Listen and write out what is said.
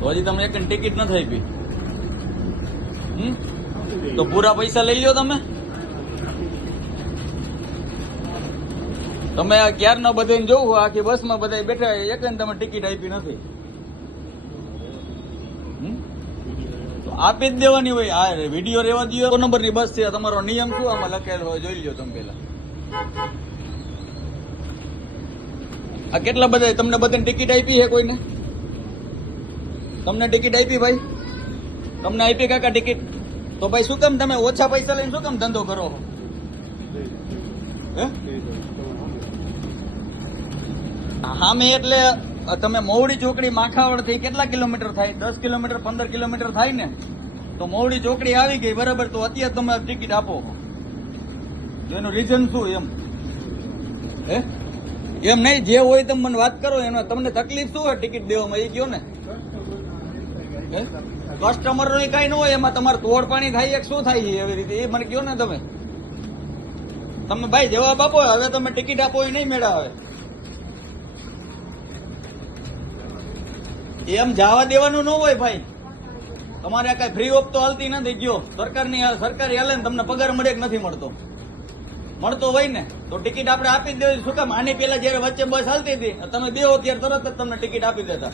તો હજી તમને એક ટિકિટ નથી આપી. તો પૂરા પૈસા લઈ લો તમે. તમે આ ક્યારના બધાને જોવું આખી બસમાં બધા બેઠા એક તમે ટિકિટ આપી નથી. તો આપી જ દેવાની હોય. આ વિડીયો રેવા દો. નંબરની બસ છે. તમારો નિયમ શું આમાં લખેલો હોય જોઈ લો તમે પેલા. આ કેટલા બધા તમને બધાને ટિકિટ આપી છે કોઈને? તમને ટિકિટ આપી ભાઈ? તમને આપી કાકા ટિકિટ? તો ભાઈ શું કામ તમે ઓછા પૈસા લઈને શું કામ ધંધો કરો? હે હા મેં એટલે તમે મોવડી ચોકડી માખાવડ થી કેટલા કિલોમીટર થાય? 10 કિલોમીટર 15 કિલોમીટર થાય ને. તો મોવડી ચોકડી આવી ગઈ બરાબર. તો અત્યારે તમે ટિકિટ આપો. એનું રીઝન શું એમ? હે એમ નહીં, જે હોય તમે મને વાત કરો. એનો તમને તકલીફ શું હોય ટિકિટ દેવામાં એ કયો ને. કસ્ટમર નો કઈ ન હોય, એમાં તમારે તોડ પાણી થાય એક શું થાય છે એવી રીતે એ મને કયો ને તમે. તમે ભાઈ જવાબ આપો. હવે તમે ટિકિટ આપો એ નહીં મેળા. હવે એમ જવા દેવાનું ન હોય ભાઈ. તમારે કઈ ફ્રી ઓફ તો હાલતી નથી. ગયો સરકારી હાલે ને તમને પગાર મળે કે નથી મળતો? મળતો હોય ને તો ટિકિટ આપણે આપી જ દેવી. શું કામ? આની પેલા જયારે વચ્ચે બસ હાલતી હતી તમે દેવો ત્યારે તરત જ તમને ટિકિટ આપી દેતા.